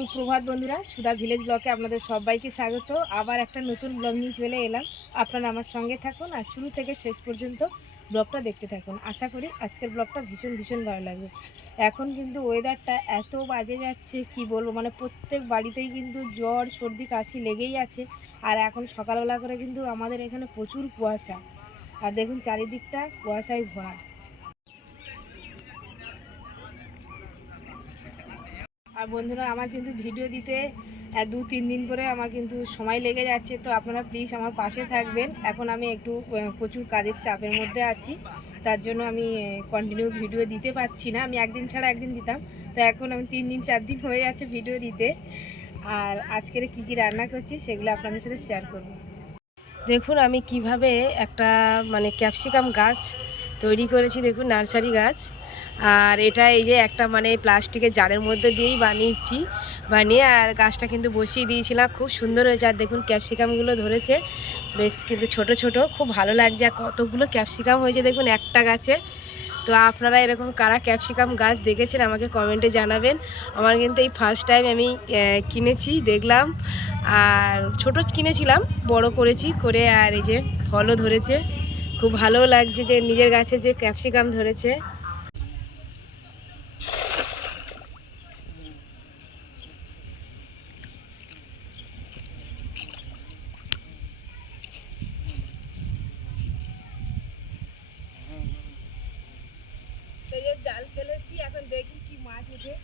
সুপ্রভাত বন্ধুরা সুধা ভিলেজ ব্লকে আপনাদের সবাইকে স্বাগত। আবার একটা নতুন ব্লগ নিয়ে চলে এলাম। আপনারা আমার সঙ্গে থাকুন আর শুরু থেকে শেষ পর্যন্ত ব্লগটা দেখতে থাকুন। আশা করি আজকের ব্লগটা ভীষণ ভীষণ ভালো লাগবে। এখন কিন্তু ওয়েদারটা এত বাজে যাচ্ছে, কি বলব? মানে প্রত্যেক বাড়িতেই কিন্তু জ্বর, সর্দি, কাশি লেগেই আছে। আর এখন সকালবেলা করে কিন্তু আমাদের এখানে প্রচুর কুয়াশা। আর দেখুন চারিদিকটা কুয়াশায় ভরা। আর বন্ধুরা, আমার কিন্তু ভিডিও দিতে দু, তিন দিন করে আমার কিন্তু সময় লেগে যাচ্ছে। তো আপনারা প্লিজ আমার পাশে থাকবেন। এখন আমি একটু প্রচুর কাজের চাপের মধ্যে আছি। তার জন্য আমি কন্টিনিউ ভিডিও দিতে পারছি না। আমি একদিন ছাড়া একদিন দিতাম। তো এখন আমি তিন দিন, চার দিন হয়ে যাচ্ছে ভিডিও দিতে। আর আজকের কী কী রান্না করছি সেগুলো আপনাদের সাথে শেয়ার করব। দেখুন, আমি কীভাবে একটা মানে ক্যাপসিকাম গাছ তৈরি করেছি, দেখুন, নার্সারি গাছ। আর এটা এই যে একটা মানে প্লাস্টিকের জারের মধ্যে দিয়েই বানিয়েছি। বানিয়ে আর গাছটা কিন্তু বসিয়ে দিয়েছিলাম। খুব সুন্দর হয়েছে। আর দেখুন, ক্যাপসিকামগুলো ধরেছে। বেশ কিন্তু ছোট ছোট। খুব ভালো লাগছে। আর কতগুলো ক্যাপসিকাম হয়েছে, দেখুন, একটা গাছে। তো আপনারা এরকম কারা ক্যাপসিকাম গাছ দেখেছেন, আমাকে কমেন্টে জানাবেন। আমার কিন্তু এই ফার্স্ট টাইম আমি কিনেছি, দেখলাম। আর ছোট কিনেছিলাম, বড় করেছি, করে আর এই যে ফলও ধরেছে। খুব ভালো লাগছে যে নিজের গাছে যে ক্যাপসিকাম ধরেছে। জাল ফেলেছি, এখন দেখি কি মাছ ওঠে।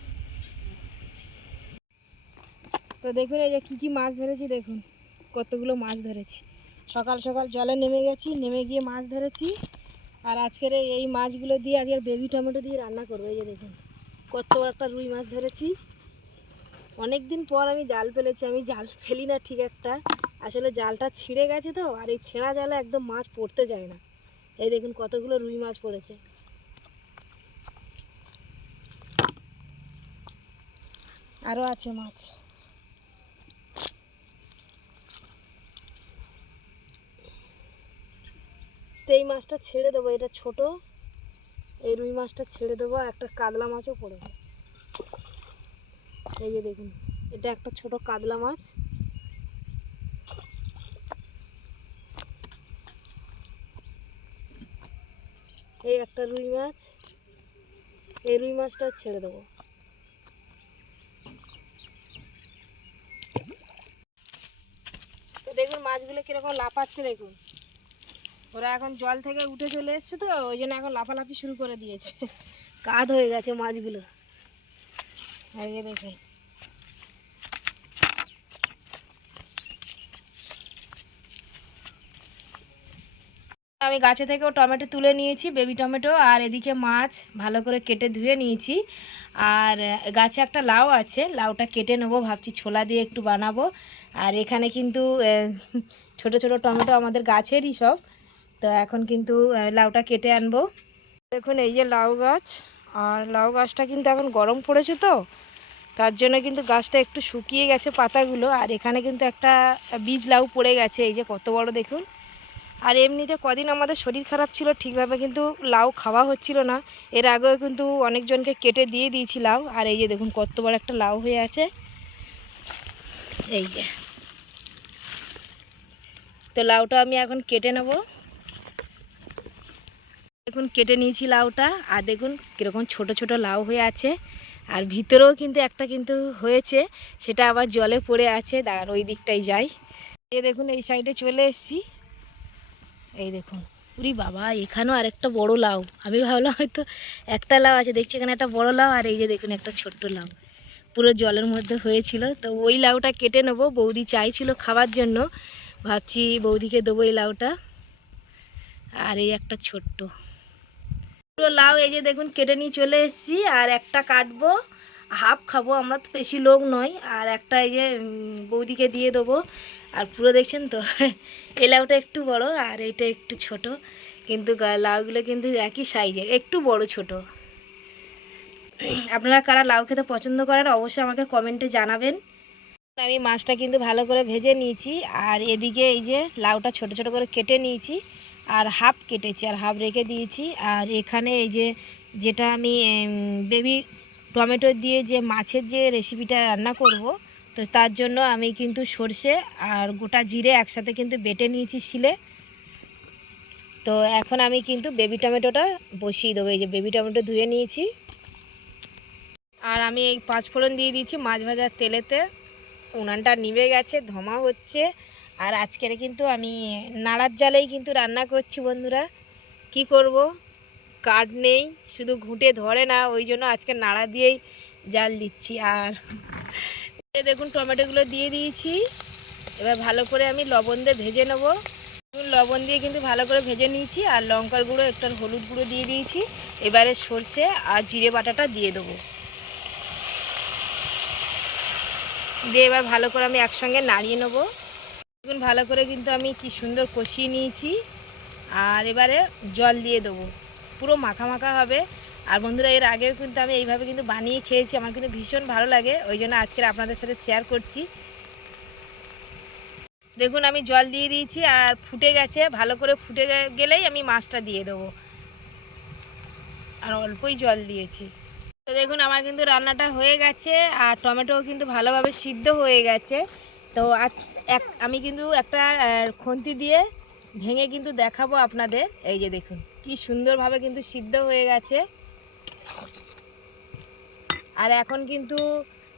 তো দেখুন, এই যে কি কি মাছ ধরেছি, দেখুন, কতগুলো মাছ ধরেছি। সকাল সকাল জলে নেমে গেছি, নেমে গিয়ে মাছ ধরেছি। আর আজকের এই- মাছগুলো দিয়ে আজকের বেবি টমেটো দিয়ে রান্না করব, এই যে দেখুন। কত একটা রুই মাছ ধরেছি। অনেক দিন পর আমি জাল ফেলেছি, আমি জাল ফেলি না ঠিক একটা। আসলে জালটা ছিঁড়ে গেছে তো, আর এই ছেঁড়া জালে একদম মাছ পড়তে যায় না। এই দেখুন কতগুলো রুই মাছ পড়েছে। আরও আছে মাছ। তো এই মাছটা ছেড়ে দেবো, এটা ছোট। এই রুই মাছটা ছেড়ে দেবো, আর একটা কাতলা মাছও পড়েছে এই যে দেখুন, এটা একটা ছোট কাতলা মাছ। এই একটা রুই মাছ। এই রুই মাছটা ছেড়ে দেবো। দেখুন, মাছগুলো কীরকম লাফাচ্ছে দেখুন। ওরা এখন জল থেকে উঠে চলে এসছে তো, ওই জন্য এখন লাফালাফি শুরু করে দিয়েছে। কাদ হয়ে গেছে মাছগুলো। যে আমি গাছে থেকেও টমেটো তুলে নিয়েছি, বেবি টমেটো আর এদিকে মাছ ভালো করে কেটে ধুয়ে নিয়েছি। আর গাছে একটা লাউ আছে, লাউটা কেটে নেব, ভাবছি ছোলা দিয়ে একটু বানাবো। আর এখানে কিন্তু ছোট ছোট টমেটো আমাদের গাছেরই সব। তো এখন কিন্তু লাউটা কেটে আনব। দেখুন, এই যে লাউ গাছ, আর লাউ গাছটা কিন্তু এখন গরম পড়েছে তো, তার জন্য কিন্তু গাছটা একটু শুকিয়ে গেছে পাতাগুলো, আর এখানে কিন্তু একটা বীজ লাউ পড়ে গেছে, এই যে কত বড় দেখুন। আর এমনিতে কদিন আমাদের শরীর খারাপ ছিল, ঠিকভাবে কিন্তু লাউ খাওয়া হচ্ছিল না। এর আগেও কিন্তু অনেকজনকে কেটে দিয়ে দিয়েছি লাউ, আর এই যে দেখুন কত বড় একটা লাউ হয়ে আছে। এই যে। তো লাউটা আমি এখন কেটে নেব। দেখুন, কেটে নিয়েছি লাউটা, আর দেখুন কীরকম ছোট ছোট লাউ হয়ে আছে। আর ভিতরেও কিন্তু একটা কিন্তু হয়েছে, সেটা আবার জলে পড়ে আছে। দাঁড়ান, ওই দিকটাই যাই। এই দেখুন, এই সাইডে চলে এসেছি। এই দেখুন, উরি বাবা, এখানেও আরেকটা বড় লাউ। আমি ভাবলাম হয়তো একটা লাউ আছে, দেখছি এখানে একটা বড় লাউ, আর এই যে দেখুন, একটা ছোট্ট লাউ। পুরো জলের মধ্যে হয়েছিল। তো ওই লাউটা কেটে নেব, বৌদি চাইছিল খাওয়ার জন্য। ভাবছি বৌদিকে দেবো এই লাউটা। আর এই একটা ছোট্ট। পুরো লাউ এই যে দেখুন কেটে নিয়ে চলে এসেছি, আর একটা কাটবো, হাফ খাব, আমরা তো বেশি লোক নয় আর একটা এই যে বৌদিকে দিয়ে দেবো। আর পুরো দেখছেন তো, এই লাউটা একটু বড় আর এইটা একটু ছোট, কিন্তু লাউগুলো কিন্তু একই সাইজের, একটু বড় ছোট। আপনারা কারা লাউ খেতে পছন্দ করেন, অবশ্যই আমাকে কমেন্টে জানাবেন। আমি মাছটা কিন্তু ভালো করে ভেজে নিয়েছি, আর এদিকে এই যে লাউটা ছোট ছোট করে কেটে নিয়েছি। আর হাফ কেটেছি, আর হাফ রেখে দিয়েছি। আর এখানে এই যে, যেটা আমি বেবি টমেটো দিয়ে যে মাছের যে রেসিপিটা রান্না করব, তো তার জন্য আমি কিন্তু সর্ষে আর গোটা জিরে একসাথে কিন্তু বেটে নিয়েছি শিলে। তো এখন আমি কিন্তু বেবি টমেটোটা বসিয়ে দেবো, এই যে বেবি টমেটো ধুয়ে নিয়েছি। আর আমি এই পাঁচ ফোড়ন দিয়ে দিয়েছি মাছ ভাজার তেলেতে। উনানটা নিভে গেছে ধমা হচ্ছে। আর আজকের কিন্তু আমি নাড়ার জালেই কিন্তু রান্না করছি বন্ধুরা। কি করব? কাঠ নেই, শুধু ঘুঁটে ধরে না, ওই জন্য আজকে নাড়া দিয়েই জাল দিচ্ছি। আর দেখুন, টমেটোগুলো দিয়ে দিয়েছি। এবার ভালো করে আমি লবণ দিয়ে ভেজে নেব। লবণ দিয়ে কিন্তু ভালো করে ভেজে নিয়েছি, আর লঙ্কার গুঁড়ো, একটু হলুদ গুঁড়ো দিয়ে দিয়েছি। এবারে সর্ষে আর জিরে বাটাটা দিয়ে দেবো। দিয়ে এবার ভালো করে আমি একসঙ্গে নাড়িয়ে নেব। দেখুন, ভালো করে কিন্তু আমি কি সুন্দর কষিয়ে নিয়েছি। আর এবারে জল দিয়ে দেবো। পুরো মাখা মাখা হবে। আর বন্ধুরা, এর আগেও কিন্তু আমি এইভাবে কিন্তু বানিয়ে খেয়েছি। আমার কিন্তু ভীষণ ভালো লাগে। ওই জন্য আজকে আপনাদের সাথে শেয়ার করছি। দেখুন, আমি জল দিয়ে দিয়েছি আর ফুটে গেছে। ভালো করে ফুটে গেলেই আমি মাছটা দিয়ে দেবো। আর অল্পই জল দিয়েছি। তো দেখুন, আমার কিন্তু রান্নাটা হয়ে গেছে। আর টমেটোও কিন্তু ভালোভাবে সিদ্ধ হয়ে গেছে। তো এক, আমি কিন্তু একটা খুন্তি দিয়ে ভেঙে কিন্তু দেখাবো আপনাদের। এই যে দেখুন, কি সুন্দরভাবে কিন্তু সিদ্ধ হয়ে গেছে। আর এখন কিন্তু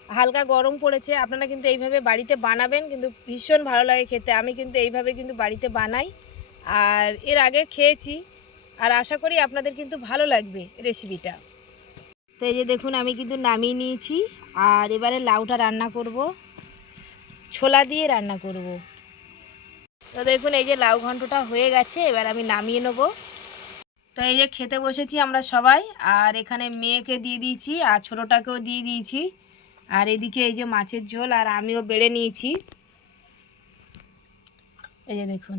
হালকা গরম পড়েছে। আপনারা কিন্তু এইভাবে বাড়িতে বানাবেন, কিন্তু ভীষণ ভালো লাগে খেতে। আমি কিন্তু এইভাবে কিন্তু বাড়িতে বানাই। আর এর আগে খেয়েছি, আর আশা করি আপনাদের কিন্তু ভালো লাগবে রেসিপিটা। তো এই যে দেখুন, আমি কিন্তু নামিয়ে নিয়েছি, আর এবারে লাউটা রান্না করব। ছোলা দিয়ে রান্না করব। তো দেখুন, এই যে লাউ ঘন্টটা হয়ে গেছে, এবার আমি নামিয়ে নেব। তো এই যে খেতে বসেছি আমরা সবাই, আর এখানে মেয়েকে দিয়ে দিয়েছি, আর ছোটোটাকেও দিয়ে দিয়েছি। আর এদিকে এই যে মাছের ঝোল, আর আমিও বেড়ে নিয়েছি। এই যে দেখুন